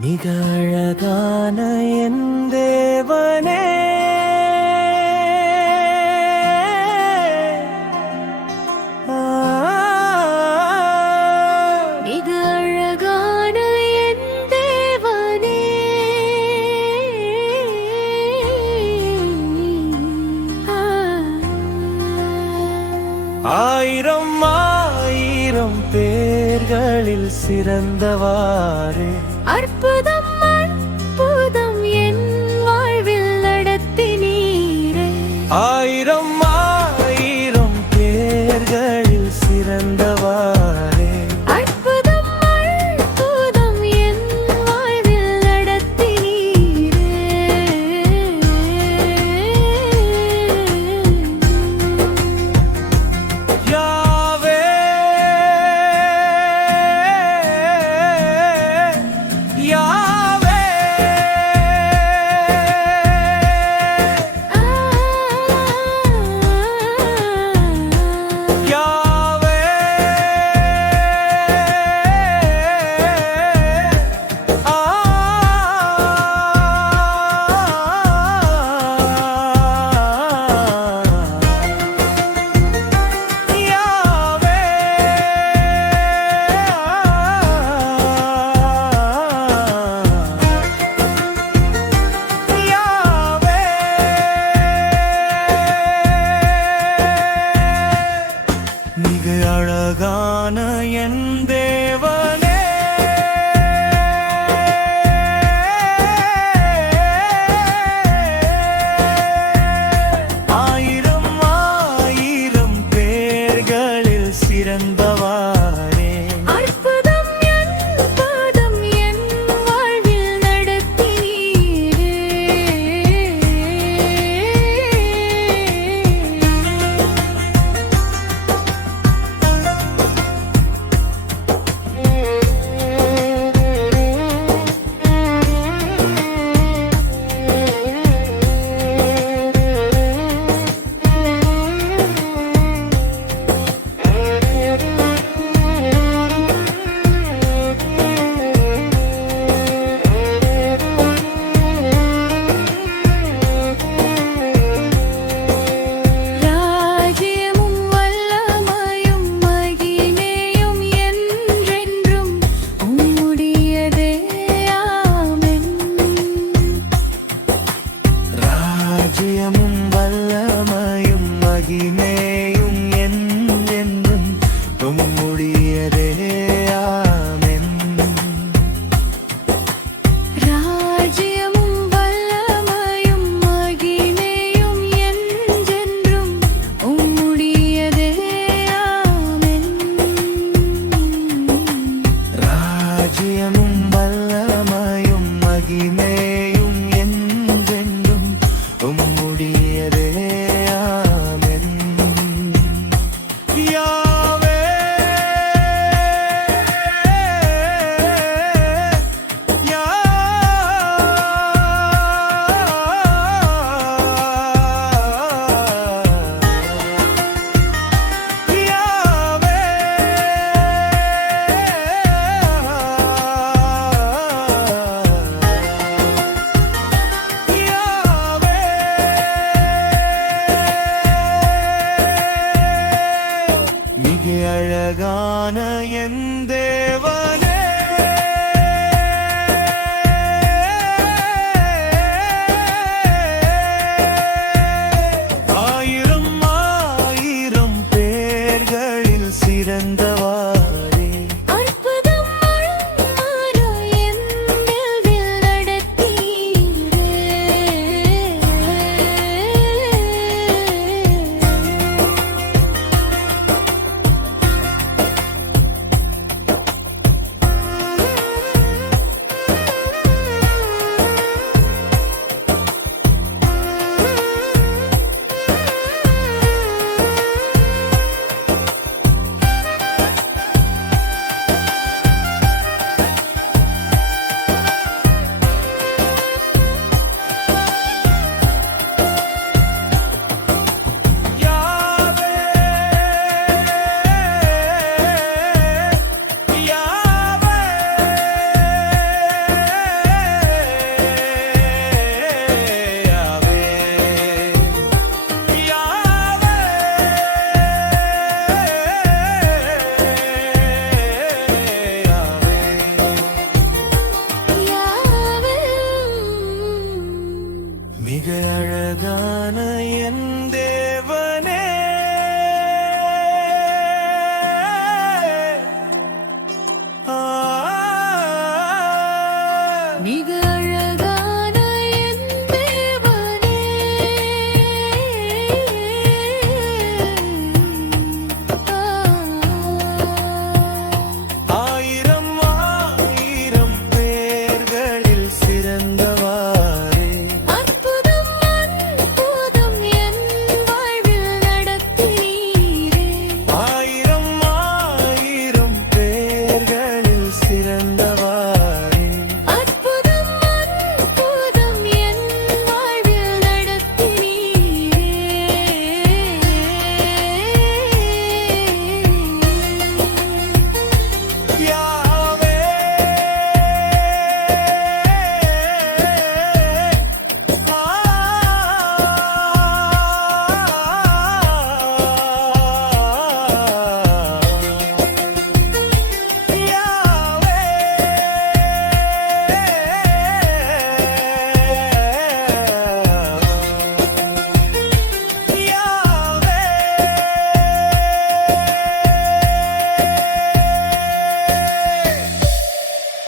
மிக அழகான என் தேவனே. ஆயிரம் ஆயிரம் பேர்களில் சிறந்தவாரே അഴകിനേയും എന്നെന്നും തൊമ്മുടിയതേയാമെന്നും രാജ്യമും വല്ലമയും അകിനേയും എഞ്ചെന്നും ഉമ്മുടിയതേയാമെന്നും രാജ്യമും വല്ലമയും അകിനേ அழகான என் தேவா